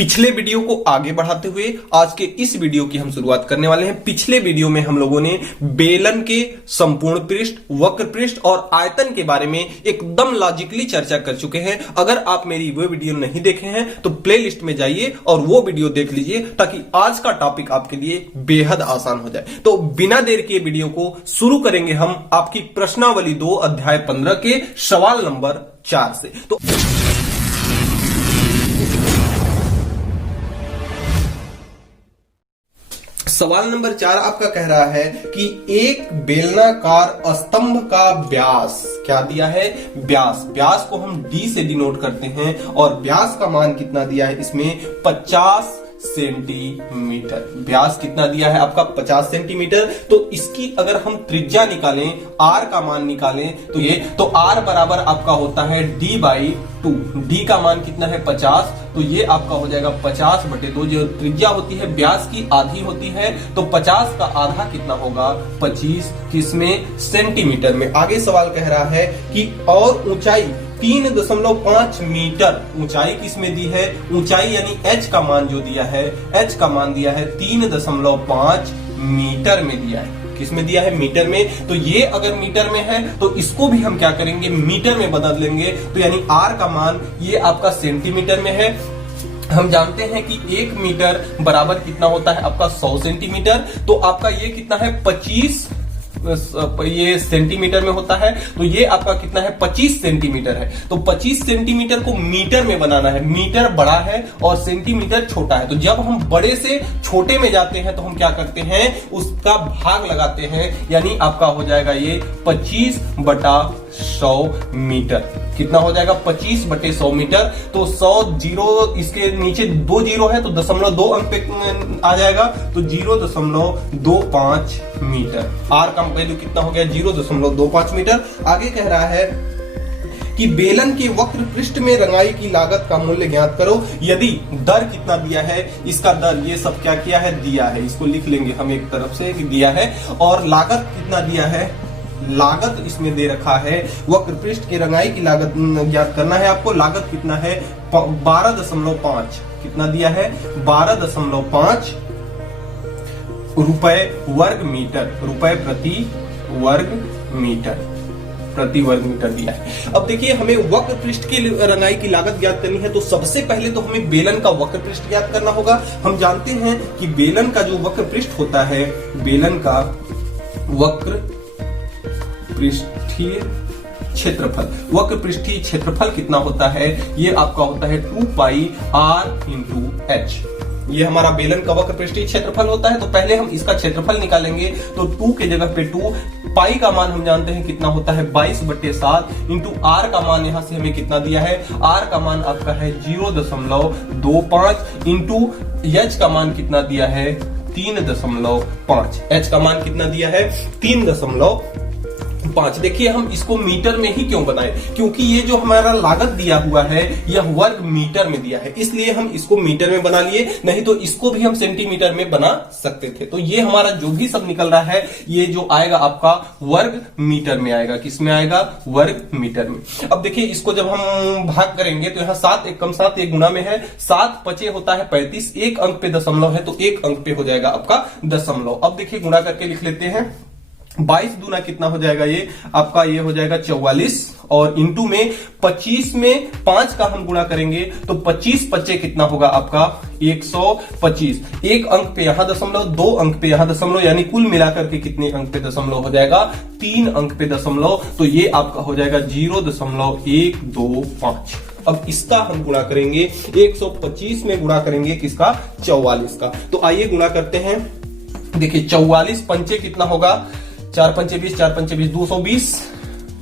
पिछले वीडियो को आगे बढ़ाते हुए आज के इस वीडियो की हम शुरुआत करने वाले हैं। पिछले वीडियो में हम लोगों ने बेलन के संपूर्ण पृष्ठ, वक्र पृष्ठ और आयतन के बारे में एकदम लॉजिकली चर्चा कर चुके हैं। अगर आप मेरी वो वीडियो नहीं देखे हैं तो प्लेलिस्ट में जाइए और वो वीडियो देख लीजिए ताकि आज का टॉपिक आपके लिए बेहद आसान हो जाए। तो बिना देर के वीडियो को शुरू करेंगे हम आपकी प्रश्नावली 2 अध्याय 15 के सवाल नंबर 4 से। तो सवाल नंबर 4 आपका कह रहा है कि एक बेलनाकार स्तंभ का व्यास क्या दिया है? व्यास को हम डी से डिनोट करते हैं और व्यास का मान कितना दिया है इसमें? 50 सेंटीमीटर। व्यास कितना दिया है आपका? 50 सेंटीमीटर। तो इसकी अगर हम त्रिज्या निकालें, आर का मान निकालें तो आर बराबर आपका होता है d/2। डी का मान कितना है? 50। तो ये आपका हो जाएगा 50/2। जो त्रिज्या होती है व्यास की आधी होती है, तो 50 का आधा कितना होगा? 25। किसमें? सेंटीमीटर में। आगे सवाल कह रहा है कि और ऊंचाई 3.5 मीटर ऊंचाई किसमें दी है? ऊंचाई यानी h का मान जो दिया है, h का मान दिया है 3.5 मीटर में दिया है। किसमें दिया है? मीटर में। तो ये अगर मीटर में है तो इसको भी हम क्या करेंगे? मीटर में बदल लेंगे। तो यानी r का मान ये आपका सेंटीमीटर में है। हम जानते हैं कि 1 मीटर बराबर कितना होता है आपका? 100 सेंटीमीटर। तो आपका ये कितना है? 25 ये सेंटीमीटर में होता है। तो ये आपका कितना है? 25 सेंटीमीटर है। तो 25 सेंटीमीटर को मीटर में बनाना है। मीटर बड़ा है और सेंटीमीटर छोटा है। तो जब हम बड़े से छोटे में जाते हैं तो हम क्या करते हैं? उसका भाग लगाते हैं। यानी आपका हो जाएगा ये 25/100 मीटर। कितना हो जाएगा? 25/100 मीटर। तो 100 जीरो, इसके नीचे 2 जीरो है तो 0.2 अंक पे आ जाएगा। तो 0.25 मीटर। आर का वैल्यू कितना हो गया? 0.25 मीटर। आगे कह रहा है कि बेलन के वक्र पृष्ठ में रंगाई की लागत का मूल्य ज्ञात करो। यदि दर कितना दिया है, इसका दर ये सब क्या किया है? दिया है। इसको लिख लेंगे हम एक तरफ से कि दिया है। और लागत कितना दिया है? लागत इसमें दे रखा है। वक्र पृष्ठ की रंगाई की लागत ज्ञात करना है आपको। लागत कितना है? 12.5। कितना दिया है? 12.5 रुपए वर्ग मीटर। रुपए प्रति वर्ग मीटर दिया है। अब देखिए, हमें वक्र पृष्ठ की रंगाई की लागत ज्ञात करनी है। तो सबसे पहले तो हमें बेलन का वक्र पृष्ठ ज्ञात करना होगा। हम जानते हैं कि बेलन का जो वक्र पृष्ठ होता है, बेलन का वक्र पृष्ठीय क्षेत्रफल, वक्र पृष्ठीय क्षेत्रफल कितना होता है? ये आपका होता है 2πr/h। ये हमारा बेलन का वक्र पृष्ठीय क्षेत्रफल होता है। तो पहले हम इसका क्षेत्रफल निकालेंगे। तो 2 के जगह पे 2, पाई का मान हम जानते हैं कितना होता है? 22/7 इंटू आर का मान यहां से हमें कितना दिया है? आर का मान आपका है 0.25 इंटू एच का मान कितना दिया है? 3.5। एच का मान कितना दिया है? 3.5। देखिए, हम इसको मीटर में ही क्यों बनाए? क्योंकि ये जो हमारा लागत दिया हुआ है यह वर्ग मीटर में दिया है, इसलिए हम इसको मीटर में बना लिए। नहीं तो इसको भी हम सेंटीमीटर में बना सकते थे। तो ये हमारा जो भी सब निकल रहा है ये जो आएगा आपका वर्ग मीटर में आएगा। किस में आएगा? वर्ग मीटर में। अब देखिए, इसको जब हम भाग करेंगे तो यहाँ 7 × 7 ये गुणा में है। 7 × 5 होता है 35। 1 अंक पे दशमलव है तो 1 अंक पे हो जाएगा आपका दशमलव। अब देखिए, गुणा करके लिख लेते हैं। 22 दूना कितना हो जाएगा? ये आपका ये हो जाएगा 44। और इंटू में 25 में 5 का हम गुणा करेंगे तो 25 × 5 कितना होगा आपका? 125। 1 अंक पे यहां दशमलव, 2 अंक पे यहां दशमलव, यानी कुल मिलाकर के कितने अंक पे दशमलव हो जाएगा? 3 अंक पे दशमलव। तो ये आपका हो जाएगा 0.125। अब इसका हम गुणा करेंगे 125 में गुणा करेंगे किसका? 44 का। तो आइए गुणा करते हैं। देखिए, 44 पंचे कितना होगा? 4 पंचे 20, 4 पंचे 20, 220।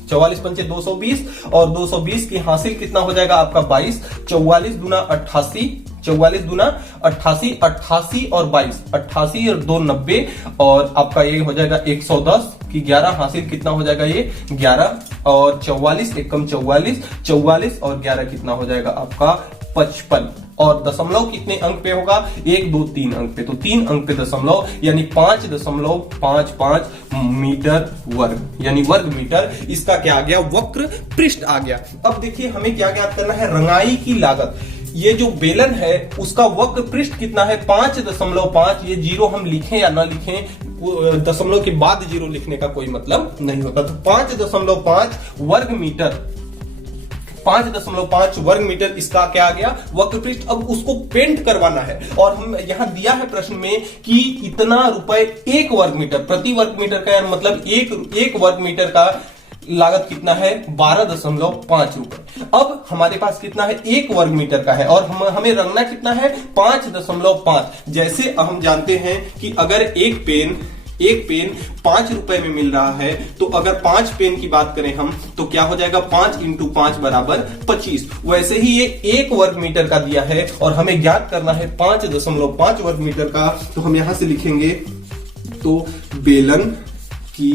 44 पंचे 220 और 220 की हासिल कितना हो जाएगा आपका? 22। 44 दूना 88। 44 दूना 88। 88 और 22, 88 और 2 90 और आपका ये हो जाएगा 110 की 11 हासिल कितना हो जाएगा? ये 11 और 44 एकम 44। 44 और 11 कितना हो जाएगा आपका? 55। और दशमलव कितने अंक पे होगा? 1 2 3 अंक पे। तो 3 अंक पे दशमलव, यानी 5.55 मीटर वर्ग, यानी वर्ग मीटर। इसका क्या आ गया? वक्र पृष्ठ आ गया। अब देखिए, हमें क्या ज्ञात करना है? रंगाई की लागत। ये जो बेलन है उसका वक्र पृष्ठ कितना है 5.5। ये जीरो हम लिखें या ना लिखें, दशमलव के बाद जीरो लिखने का कोई मतलब नहीं होता। तो 5.5 वर्ग मीटर, 5.5 वर्ग मीटर इसका क्या आ गया वक्र पृष्ठ। अब उसको पेंट करवाना है और हम यहां दिया है प्रश्न में कि इतना रुपए एक वर्ग मीटर, प्रति वर्ग मीटर का मतलब एक वर्ग मीटर का लागत कितना है 12.5 रुपए। अब हमारे पास कितना है एक वर्ग मीटर का है और हमें रंगना कितना है 5.5। जैसे हम जानते हैं कि अगर एक पेन 5 रुपए में मिल रहा है, तो अगर 5 पेन की बात करें हम तो क्या हो जाएगा 5 × 5 बराबर 25। वैसे ही ये एक वर्ग मीटर का दिया है और हमें ज्ञात करना है 5.5 वर्ग मीटर का। तो हम यहां से लिखेंगे तो बेलन की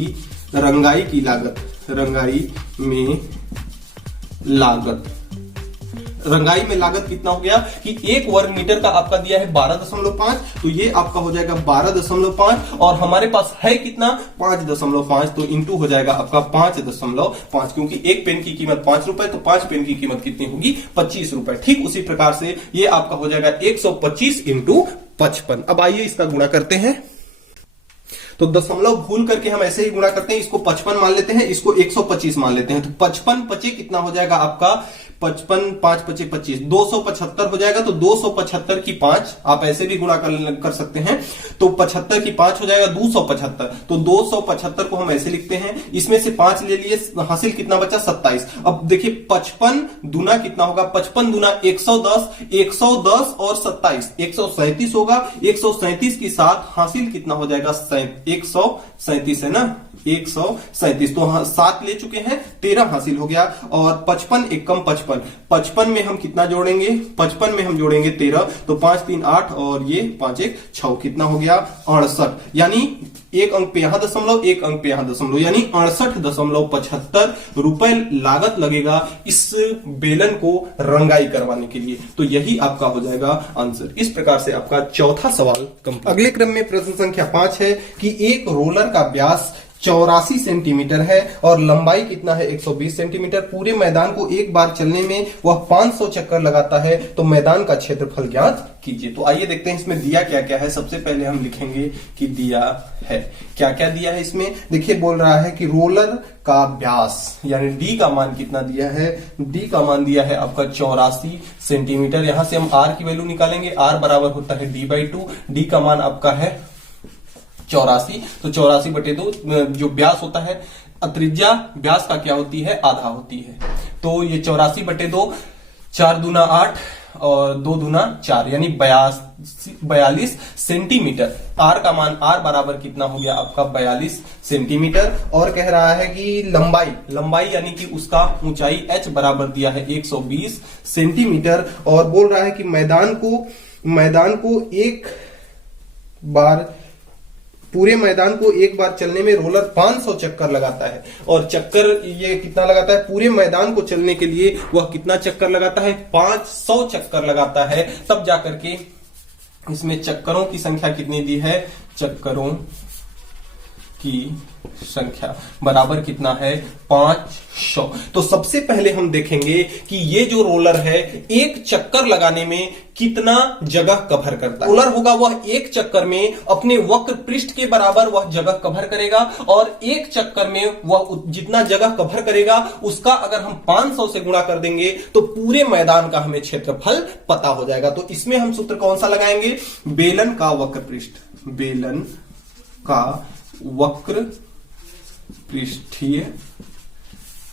रंगाई की लागत, रंगाई में लागत कितना हो गया कि एक वर्ग मीटर का आपका दिया है 12.5, तो ये आपका हो जाएगा 12.5 और हमारे पास है कितना 5.5, तो इंटू हो जाएगा आपका 5.5, क्योंकि एक पेन की कीमत 5 रुपए, तो 5 पेन की कीमत कितनी होगी 25 रुपए। ठीक उसी प्रकार से ये आपका हो जाएगा 125 × 55। अब आइए इसका गुणा करते हैं। तो दशमलव भूल करके हम ऐसे ही गुणा करते हैं, इसको 55 मान लेते हैं, इसको 125 मान लेते हैं। तो 55 पचे कितना हो जाएगा आपका 55 5 पचे 25, 275 हो जाएगा। तो 275 की 5 आप ऐसे भी गुणा कर सकते हैं, तो 75 की 5 हो जाएगा 275। तो 275 को हम ऐसे लिखते हैं, इसमें से 5 ले लिए, हासिल कितना बचा 27। अब देखिए 55 दूना कितना होगा, 55 दूना 110, 110 और 27 137 होगा। 137 की 7 हासिल कितना हो जाएगा 137 है ना, 137। तो 7 ले चुके हैं, 13 हासिल हो गया। और 55 एक कम 55 में हम कितना जोड़ेंगे, 55 में हम जोड़ेंगे 13, तो 5 3 8 और ये 5 1 6, कितना हो गया 68। यानी एक अंक पे यहां दशमलव, एक अंक पे यहां दशमलव, यानी 68.75 रुपए लागत लगेगा इस बेलन को रंगाई करवाने के लिए। तो यही आपका हो जाएगा आंसर। इस प्रकार से आपका चौथा सवाल कंप्लीट। अगले क्रम में प्रश्न संख्या 5 है कि एक रोलर का व्यास 84 सेंटीमीटर है और लंबाई कितना है 120 सेंटीमीटर। पूरे मैदान को एक बार चलने में वह 500 चक्कर लगाता है, तो मैदान का क्षेत्रफल ज्ञात कीजिए। तो आइए देखते हैं इसमें दिया क्या क्या है। सबसे पहले हम लिखेंगे कि दिया है क्या क्या दिया है इसमें। देखिए बोल रहा है कि रोलर का व्यास यानी डी का मान कितना दिया है, डी का मान दिया है आपका 84 सेंटीमीटर। यहां से हम आर की वैल्यू निकालेंगे, आर बराबर होता है d/2। डी का मान आपका है 84, तो 84/2 जो व्यास होता है, त्रिज्या व्यास का क्या होती है आधा होती है। तो ये 84/2, 4 दूना 8 और 2 दूना 4 यानी 42 सेंटीमीटर। आर का मान, आर बराबर कितना हो गया आपका 42 सेंटीमीटर। और कह रहा है कि लंबाई यानी कि उसका ऊंचाई h बराबर दिया है 120 सेंटीमीटर। और बोल रहा है कि मैदान को एक बार, पूरे मैदान को एक बार चलने में रोलर 500 चक्कर लगाता है। और चक्कर ये कितना लगाता है, पूरे मैदान को चलने के लिए वह कितना चक्कर लगाता है 500 चक्कर लगाता है। तब जाकर के इसमें चक्करों की संख्या कितनी दी है, चक्करों की संख्या बराबर कितना है 500। तो सबसे पहले हम देखेंगे कि ये जो रोलर है एक चक्कर लगाने में कितना जगह कवर करता है। रोलर होगा वह एक चक्कर में अपने वक्र पृष्ठ के बराबर वह जगह कवर करेगा और एक चक्कर में वह जितना जगह कवर करेगा उसका अगर हम 500 से गुणा कर देंगे तो पूरे मैदान का हमें क्षेत्रफल पता हो जाएगा। तो इसमें हम सूत्र कौन सा लगाएंगे, बेलन का वक्र पृष्ठ, बेलन का वक्र पृष्ठीय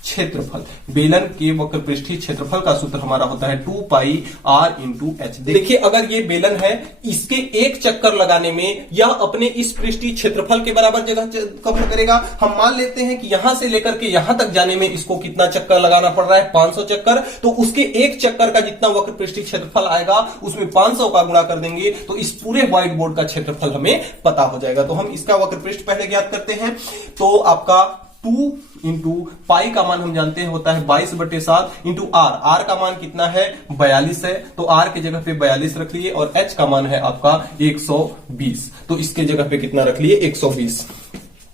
क्षेत्रफल, बेलन के वक्र पृष्ठीय क्षेत्रफल का सूत्र हमारा होता है 2πr × h। देखिए अगर ये बेलन है, इसके एक चक्कर लगाने में या अपने इस पृष्ठीय क्षेत्रफल के बराबर जगह कवर करेगा। हम मान लेते हैं कि यहां से लेकर के यहां तक जाने में इसको कितना चक्कर लगाना पड़ रहा है 500 चक्कर। तो उसके एक चक्कर का जितना वक्र पृष्ठीय क्षेत्रफल आएगा उसमें 500 का गुणा कर देंगे तो इस पूरे व्हाइट बोर्ड का क्षेत्रफल हमें पता हो जाएगा। तो हम इसका वक्र पृष्ठ पहले ज्ञात करते हैं। तो आपका 2 × पाई का मान हम जानते हैं होता है 22/7 × r। r का मान कितना है 42 है, तो r के जगह पे 42 रख लिए। और h का मान है आपका 120, तो इसके जगह पे कितना रख लिए 120।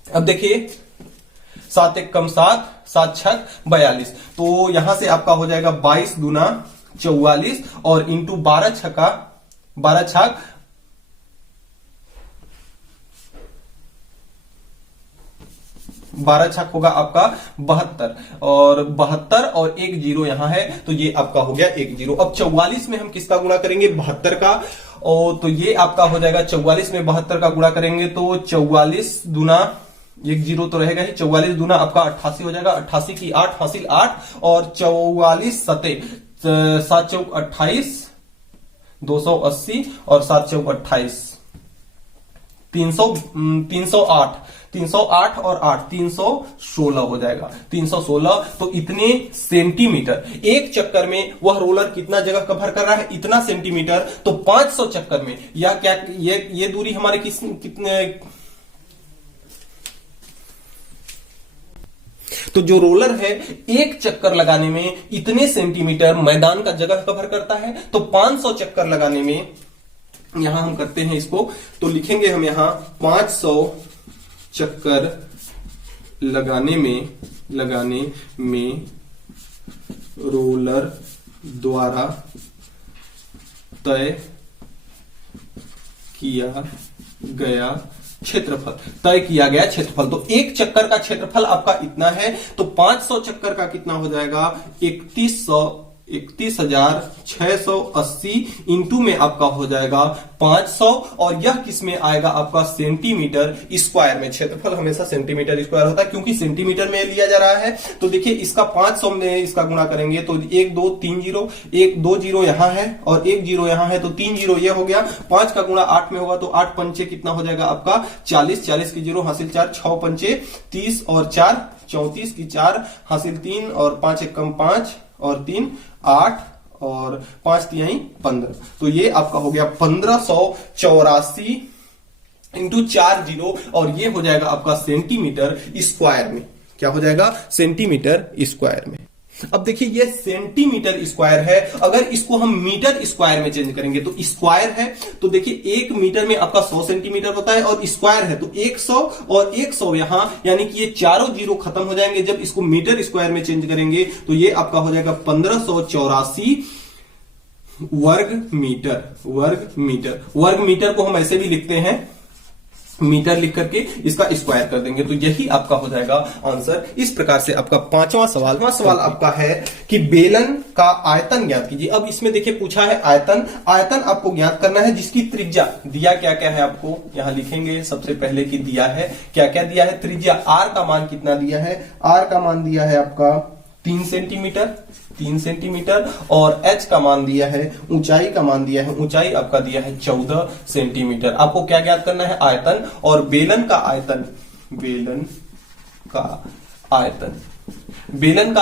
अब देखिए 7 1 कम 7, 7 6 42, तो यहां से आपका हो जाएगा 22 दूना 44 और इंटू 12 छक्का 12 छक 12 छक होगा आपका 72 और 72 और एक जीरो यहां है तो ये आपका हो गया 1 जीरो। अब 44 में हम किसका गुणा करेंगे 72 का, और तो ये आपका हो जाएगा 44 में 72 का गुणा करेंगे तो 44 दूना 1 जीरो तो रहेगा ही, 44 दूना आपका 88 हो जाएगा, 88 की 8 हासिल 8 और 44 सते 7 चौक 28 280 और 7 चौक 28 308 और 8 316 हो जाएगा 316। तो इतने सेंटीमीटर एक चक्कर में वह रोलर कितना जगह कवर कर रहा है, इतना सेंटीमीटर। तो 500 चक्कर में या क्या ये दूरी हमारे कितने, तो जो रोलर है एक चक्कर लगाने में इतने सेंटीमीटर मैदान का जगह कवर करता है। तो 500 चक्कर लगाने में यहां हम करते हैं इसको, तो लिखेंगे हम यहां 500 चक्कर लगाने में रोलर द्वारा तय किया गया क्षेत्रफल। तो एक चक्कर का क्षेत्रफल आपका इतना है, तो 500 चक्कर का कितना हो जाएगा 31,680 इंटू में आपका हो जाएगा 500 और यह किस में आएगा आपका सेंटीमीटर स्क्वायर में। क्षेत्रफल हमेशा सेंटीमीटर स्क्वायर होता है क्योंकि सेंटीमीटर में लिया जा रहा है। तो देखिए इसका 500 में इसका गुणा करेंगे तो 1 2 3 जीरो, 1 2 जीरो यहां है और 1 जीरो यहां है तो 3 जीरो ये हो गया। 5 का गुणा 8 में होगा तो 8 पंचे कितना हो जाएगा आपका 40, 40 की जीरो हासिल 4, 6 पंचे 30 और 4 34 की 4 हासिल 3 और 5 एक कम 5 और 3 8 और 5 तिहाई 15। तो ये आपका हो गया 1584 इंटू 4 जीरो और ये हो जाएगा आपका सेंटीमीटर स्क्वायर में। क्या हो जाएगा सेंटीमीटर स्क्वायर में। अब देखिए ये सेंटीमीटर स्क्वायर है, अगर इसको हम मीटर स्क्वायर में चेंज करेंगे तो स्क्वायर है तो देखिए 1 मीटर में आपका 100 सेंटीमीटर होता है और स्क्वायर है तो 100 और 100 यहां, यानी कि ये चारों जीरो खत्म हो जाएंगे। जब इसको मीटर स्क्वायर में चेंज करेंगे तो ये आपका हो जाएगा 1584 वर्ग मीटर को हम ऐसे भी लिखते हैं, मीटर लिख करके इसका स्क्वायर कर देंगे तो यही आपका हो जाएगा आंसर। इस प्रकार से आपका पांचवा सवाल आपका है कि बेलन का आयतन ज्ञात कीजिए। अब इसमें देखिए पूछा है आयतन आपको ज्ञात करना है जिसकी त्रिज्या दिया क्या क्या है आपको यहां लिखेंगे। सबसे पहले की दिया है क्या क्या दिया है, त्रिज्या आर का मान कितना दिया है, आर का मान दिया है आपका 3 सेंटीमीटर और h का मान दिया है, ऊंचाई का मान दिया है, ऊंचाई आपका दिया है 14 सेंटीमीटर। आपको क्या ज्ञात करना है आयतन और बेलन का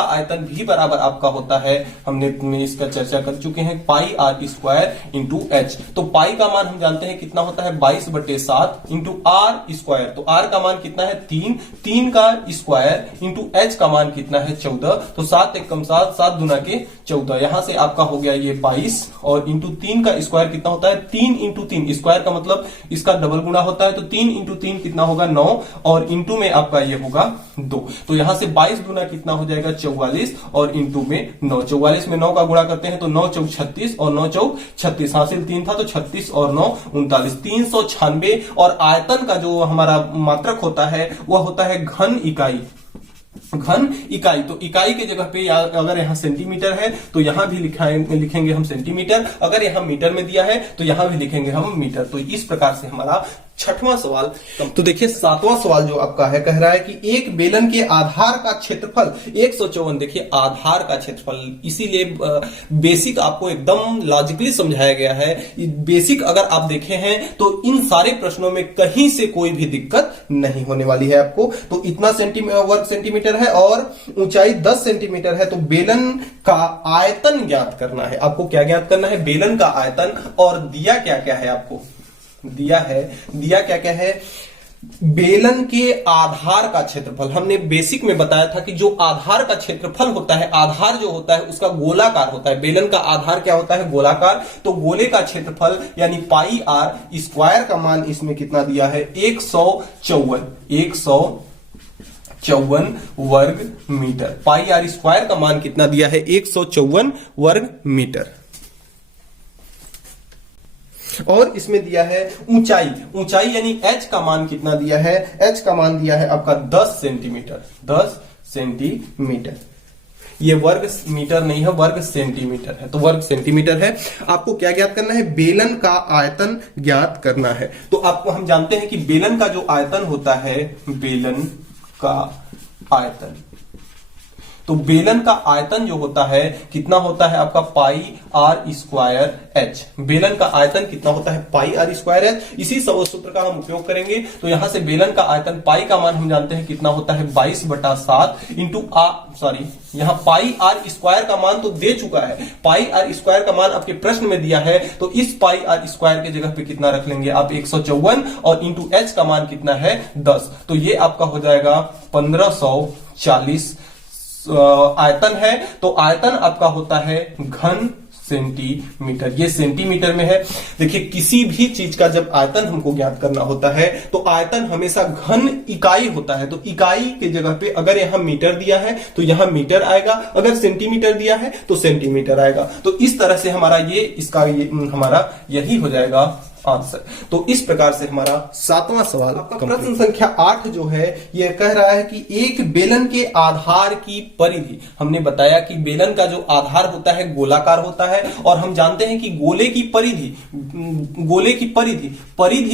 आयतन भी बराबर आपका होता है, हमने इसका चर्चा कर चुके हैं, पाई आर स्क्वायर इंटू एच। तो पाई का मान हम जानते हैं कितना होता है 22/7 इंटू आर स्क्वायर, तो आर का मान कितना है 3 का स्क्वायर इंटू एच का मान कितना है 14, तो 7 एक कम 7, 7 दूना के 14, यहां से आपका हो गया ये 22 और इंटू 3 का स्क्वायर कितना होता है 3 इंटू 3, स्क्वायर का मतलब इसका डबल गुना होता है तो 3 इंटू 3 कितना होगा 9 और इंटू में आपका ये होगा 2, तो यहां से 22 दूना कितना हो जाएगा 44 और इंटू में 9, 44 में 9 का गुणा करते हैं तो 9 चौक 36 और 9 चौक 36 हासिल 3 था तो 36 और 9 39, 396। और आयतन का जो हमारा मात्रक होता है वह होता है घन इकाई। तो इकाई के जगह पे अगर यहाँ सेंटीमीटर है तो यहां भी लिखेंगे हम सेंटीमीटर, अगर यहां मीटर में दिया है तो यहां भी लिखेंगे हम मीटर। तो इस प्रकार से हमारा 6वां सवाल। तो देखिए 7वां सवाल जो आपका है कह रहा है कि एक बेलन के आधार का क्षेत्रफल 154। देखिए आधार का क्षेत्रफल, इसीलिए बेसिक आपको एकदम लॉजिकली समझाया गया है। बेसिक अगर आप देखे हैं तो इन सारे प्रश्नों में कहीं से कोई भी दिक्कत नहीं होने वाली है आपको। तो इतना वर्ग सेंटीमीटर है और ऊंचाई 10 सेंटीमीटर है, तो बेलन का आयतन ज्ञात करना है। आपको क्या ज्ञात करना है बेलन का आयतन, और दिया क्या क्या है आपको दिया क्या क्या है बेलन के आधार का क्षेत्रफल। हमने बेसिक में बताया था कि जो आधार का क्षेत्रफल होता है, आधार जो होता है उसका गोलाकार होता है। बेलन का आधार क्या होता है गोलाकार, तो गोले का क्षेत्रफल यानी पाई आर स्क्वायर का मान इसमें कितना दिया है 154 154 वर्ग मीटर। पाई आर स्क्वायर का मान कितना दिया है? 154 वर्ग मीटर। और इसमें दिया है ऊंचाई। ऊंचाई यानी h का मान कितना दिया है? h का मान दिया है आपका 10 सेंटीमीटर। 10 सेंटीमीटर। ये वर्ग मीटर नहीं है, वर्ग सेंटीमीटर है, तो वर्ग सेंटीमीटर है। आपको क्या ज्ञात करना है? बेलन का आयतन ज्ञात करना है। तो आपको हम जानते हैं कि बेलन का जो आयतन होता है, बेलन का आयतन, तो बेलन का आयतन जो होता है कितना होता है आपका? पाई आर स्क्वायर एच। बेलन का आयतन कितना होता है? Pi R square H. इसी सूत्र का हम उपयोग करेंगे। तो यहां से बेलन का आयतन, पाई का मान हम जानते हैं कितना होता है? 22/7 इंटू यहां पाई आर स्क्वायर का मान तो दे चुका है। पाई आर स्क्वायर का मान आपके प्रश्न में दिया है, तो इस पाई आर स्क्वायर के जगह पे कितना रख लेंगे आप? 154 और इंटू एच का मान कितना है? 10। तो ये आपका हो जाएगा 1540 आयतन है। तो आयतन आपका होता है घन सेंटीमीटर। ये सेंटीमीटर में है। देखिए किसी भी चीज का जब आयतन हमको ज्ञात करना होता है तो आयतन हमेशा घन इकाई होता है। तो इकाई के जगह पे अगर यहां मीटर दिया है तो यहां मीटर आएगा, अगर सेंटीमीटर दिया है तो सेंटीमीटर आएगा। तो इस तरह से हमारा हमारा यही हो जाएगा आंसर। तो इस प्रकार से हमारा 7वां सवाल। आपका प्रश्न संख्या 8 जो है यह कह रहा है कि एक बेलन के आधार की परिधि। हमने बताया कि बेलन का जो आधार होता है गोलाकार होता है, और हम जानते हैं कि गोले की परिधि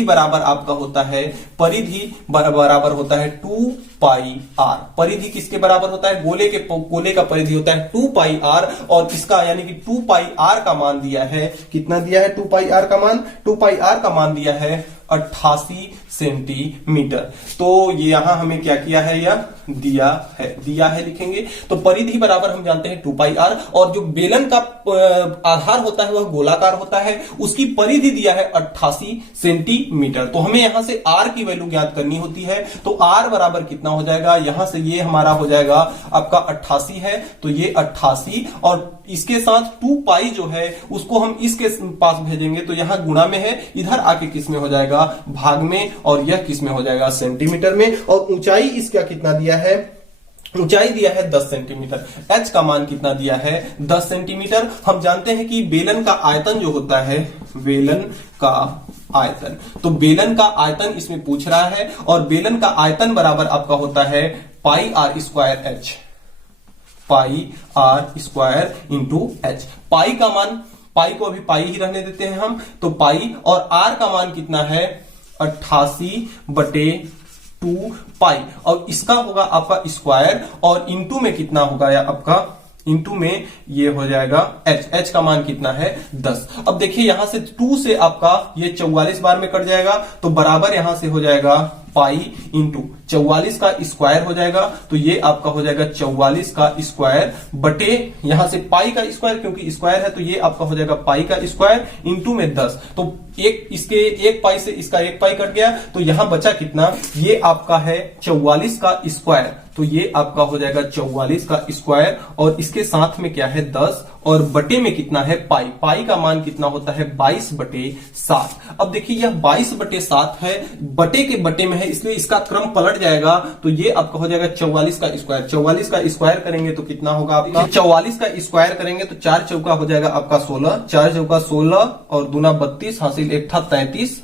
बराबर आपका होता है, परिधि बराबर होता है 2 पाई आर। परिधि किसके बराबर होता है? गोले का परिधि होता है 2 पाई आर, और इसका यानी कि 2 पाई आर का मान दिया है, कितना दिया है? 2 पाई आर का मान, 2 पाई आर का मान दिया है 88 सेंटीमीटर। तो ये यहां हमें क्या किया है? यह दिया है लिखेंगे। तो परिधि बराबर हम जानते हैं 2 पाई आर, और जो बेलन का आधार होता है वह गोलाकार होता है, उसकी परिधि दिया है 88 सेंटीमीटर। तो हमें यहां से आर की वैल्यू ज्ञात करनी होती है। तो आर बराबर कितना हो जाएगा? यहां से ये हमारा हो जाएगा आपका 88 है, तो ये 88, और इसके साथ 2 पाई जो है उसको हम इसके पास भेजेंगे, तो यहां गुणा में है, इधर आके किस में हो जाएगा? भाग में, और यह किस में हो जाएगा? सेंटीमीटर में। और ऊंचाई इसका कितना दिया है? ऊंचाई दिया है 10 सेंटीमीटर। एच का मान कितना दिया है? 10 सेंटीमीटर। हम जानते हैं कि बेलन का आयतन जो होता है, बेलन का आयतन, तो बेलन का आयतन इसमें पूछ रहा है, और बेलन का आयतन बराबर आपका होता है pi R square H. Pi R square into H. Pi का मान, पाई को अभी पाई ही रहने देते हैं हम, तो पाई, और आर का मान कितना है? 88/2 पाई, और इसका होगा आपका स्क्वायर, और इंटू में कितना होगा या आपका? इंटू में ये हो जाएगा एच का मान कितना है? 10। अब देखिए यहां से 2 से आपका ये 44 बार में कट जाएगा, तो बराबर यहां से हो जाएगा पाई इंटू 44 का स्क्वायर हो जाएगा, तो ये आपका हो जाएगा 44 का स्क्वायर बटे, यहां से पाई का स्क्वायर क्योंकि स्क्वायर है, तो ये आपका हो जाएगा पाई का स्क्वायर इंटू में 10। तो एक पाई से इसका एक पाई कट गया, तो यहां बचा कितना? ये आपका है 44 का स्क्वायर, तो ये आपका हो जाएगा 44 का स्क्वायर, और इसके साथ में क्या है? 10, और बटे में कितना है? पाई। पाई का मान कितना होता है? 22/7। अब देखिए यह 22/7 है, बटे के बटे में है, इसलिए इसका क्रम पलट जाएगा, तो ये आपका हो जाएगा 44 का स्क्वायर। 44 का स्क्वायर करेंगे तो कितना होगा आपका? 44 का स्क्वायर करेंगे तो 4 चौका हो जाएगा आपका 16, 4 चौका 16, और दूना 32, हासिल 1 था 33,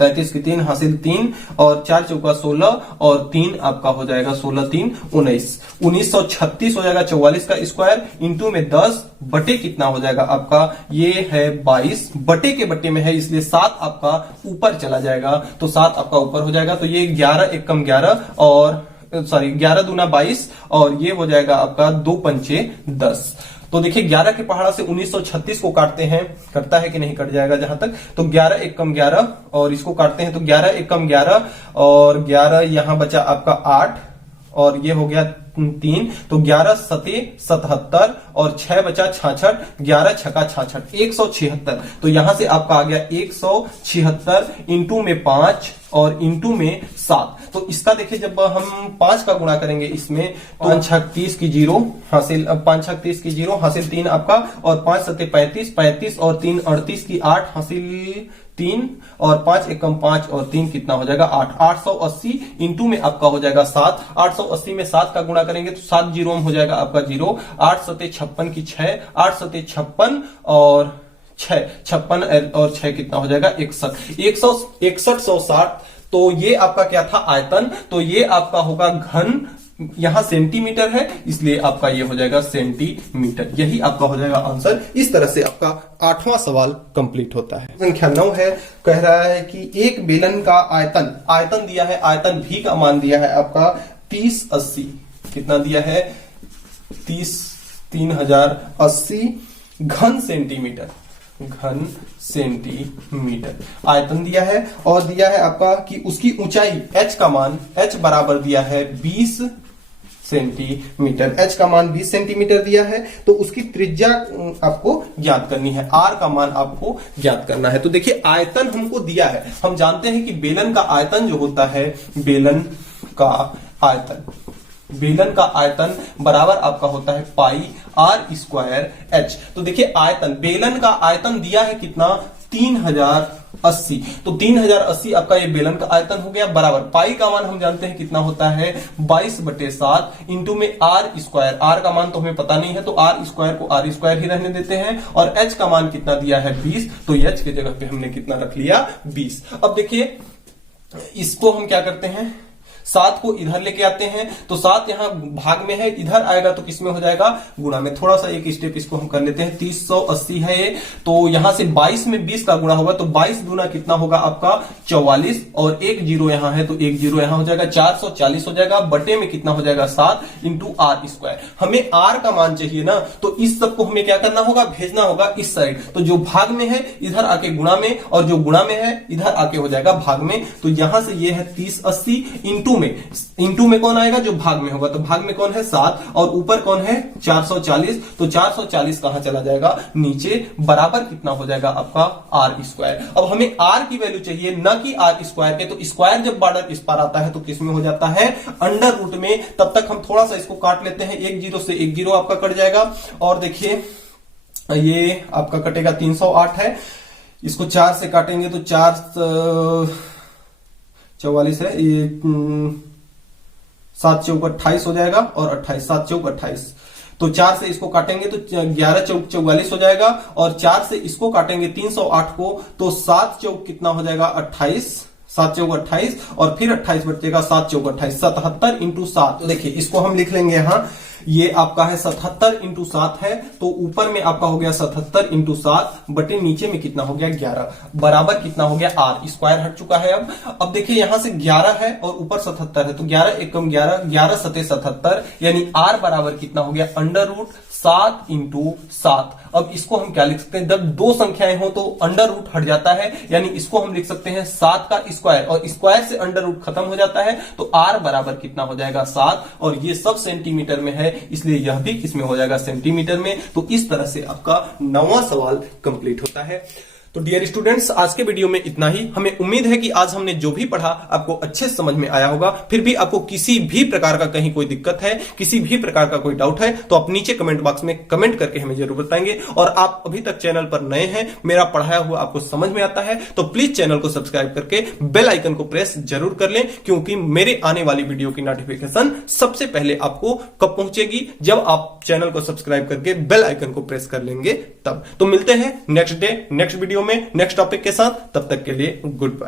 33 की 3 हासिल 3, और 4 चौका 16, और 3 आपका हो जाएगा 16 3 19, 1936 हो जाएगा 44 का स्क्वायर इंटू में 10, बटे कितना हो जाएगा आपका? ये है 22, बटे के बटे में है, इसलिए 7 आपका ऊपर चला जाएगा, तो 7 आपका ऊपर हो जाएगा, तो ये 11 एकम 11, और 11 दूना 22, और ये हो जाएगा आपका 2 पंचे 10। तो देखिए 11 के पहाड़ा से 1936 को काटते हैं, कटता है कि नहीं? कट जाएगा जहां तक, तो 11 एकम 11, और इसको काटते हैं तो 11 एकम 11, और 11 यहां बचा आपका 8, और ये हो गया 3, तो 11 सते 77, और 6 बचा 66, 11 छका 66, 176। तो यहां से आपका आ गया 176 इंटू में 5, और इंटू में 7। तो इसका देखिए जब हम 5 का गुणा करेंगे इसमें, 5 छक 30 की 0 हासिल, 5 छक 30 की 0 हासिल 3 आपका, और 5 सत्ते 35, 35 और 3 38 की 8 हासिल 3, और 5 एकम 5 और 3 कितना हो जाएगा 8। 880 इंटू में आपका हो जाएगा 7। 880 में 7 का गुणा करेंगे तो 7 जीरो में हो जाएगा आपका 0। 8 सत्ते 56 की 6, 8 सत्ते 56 और 6, 56 और 6 कितना हो जाएगा 61। 6160। तो ये आपका क्या था आयतन, तो ये आपका होगा घन, यहां सेंटीमीटर है इसलिए आपका ये हो जाएगा सेंटीमीटर। यही आपका हो जाएगा आंसर। इस तरह से आपका 8वां सवाल कंप्लीट होता है। संख्या 9 है, कह रहा है कि एक बेलन का आयतन दिया है, आयतन भी का मान दिया है आपका 3080। कितना दिया है 3080 घन सेंटीमीटर आयतन दिया है, और दिया है आपका कि उसकी ऊंचाई h का मान, h बराबर दिया है 20 सेंटीमीटर। h का मान 20 सेंटीमीटर दिया है, तो उसकी त्रिज्या आपको ज्ञात करनी है, r का मान आपको ज्ञात करना है। तो देखिए आयतन हमको दिया है, हम जानते हैं कि बेलन का आयतन जो होता है, बेलन का आयतन बराबर आपका होता है पाई r स्क्वायर h। तो देखिए आयतन, बेलन का आयतन दिया है कितना 3080। तो 3080 आपका ये बेलन का आयतन हो गया, बराबर पाई का मान हम जानते हैं कितना होता है 22/7 इंटू में r स्क्वायर। r का मान तो हमें पता नहीं है तो r स्क्वायर को r स्क्वायर ही रहने देते हैं, और h का मान कितना दिया है 20, तो h की जगह पे हमने कितना रख लिया 20। अब देखिए इसको हम क्या करते हैं, 7 को इधर लेके आते हैं, तो 7 यहां भाग में है, इधर आएगा तो किसमें हो जाएगा गुणा में। थोड़ा सा एक स्टेप इसको हम कर लेते हैं, 3080 है ये, तो यहां से 22 में 20 का गुणा होगा, तो 22 गुना कितना होगा आपका 44, और एक जीरो यहां है तो एक जीरो यहां हो जाएगा 440 हो जाएगा, बटे में कितना हो जाएगा 7 इंटू r स्क्वायर। हमें r का मान चाहिए ना, तो इस सब को हमें क्या करना होगा, भेजना होगा इस साइड। तो जो भाग में है इधर आके गुणा में, और जो गुणा में है इधर आके हो जाएगा भाग में। तो यहां से ये है 3080 इंटू में कौन आएगा, जो भाग में होगा, तो भाग में कौन है 7, और ऊपर कौन है 440, तो 440 कहां चला जाएगा नीचे, बराबर कितना हो जाएगा आपका r स्क्वायर। अब हमें r की वैल्यू चाहिए, न कि r स्क्वायर के, तो स्क्वायर जब बॉर्डर इस पार आता है तो किस में हो जाता है अंडर रूट में। तब तक हम थोड़ा सा इसको काट लेते हैं, एक जीरो से एक जीरो आपका कट जाएगा, और देखिए ये आपका कटेगा 308 है, इसको 4 से काटेंगे तो 44 है, ये 7 चौक 28 हो जाएगा, और 28 7 चौक 28, तो 4 से इसको काटेंगे तो 11 चौक 44 हो जाएगा, और 4 से इसको काटेंगे 308 को, तो 7 चौक कितना हो जाएगा 28, 7 चौक 28, और फिर 28 बचेगा 7 चौक 28, 77 इंटू 7। तो देखिए इसको हम लिख लेंगे यहाँ, ये आपका है 77 इंटू 7 है, तो ऊपर में आपका हो गया 77 इंटू 7 बटे नीचे में कितना हो गया 11, बराबर कितना हो गया r स्क्वायर हट चुका है। अब देखिए यहां से 11 है और ऊपर 77 है, तो 11 एकम 11, 11 सते 77, यानी r बराबर कितना हो गया अंडर रूट 7 इंटू 7। अब इसको हम क्या लिख सकते हैं, जब दो संख्याएं हो तो अंडर रूट हट जाता है, यानी इसको हम लिख सकते हैं 7 का स्क्वायर, और स्क्वायर से अंडर रूट खत्म हो जाता है, तो r बराबर कितना हो जाएगा 7, और ये सब सेंटीमीटर में है इसलिए यह भी किसमें हो जाएगा सेंटीमीटर में। तो इस तरह से आपका 9वां सवाल कंप्लीट होता है। तो डियर स्टूडेंट्स, आज के वीडियो में इतना ही। हमें उम्मीद है कि आज हमने जो भी पढ़ा आपको अच्छे समझ में आया होगा। फिर भी आपको किसी भी प्रकार का कहीं कोई दिक्कत है, किसी भी प्रकार का कोई डाउट है, तो आप नीचे कमेंट बॉक्स में कमेंट करके हमें जरूर बताएंगे। और आप अभी तक चैनल पर नए हैं, मेरा पढ़ाया हुआ आपको समझ में आता है, तो प्लीज चैनल को सब्सक्राइब करके बेल आइकन को प्रेस जरूर कर लें, क्योंकि मेरे आने वाली वीडियो की नोटिफिकेशन सबसे पहले आपको कब पहुंचेगी, जब आप चैनल को सब्सक्राइब करके बेल आइकन को प्रेस कर लेंगे तब। तो मिलते हैं नेक्स्ट डे नेक्स्ट वीडियो में नेक्स्ट टॉपिक के साथ, तब तक के लिए गुड बाय।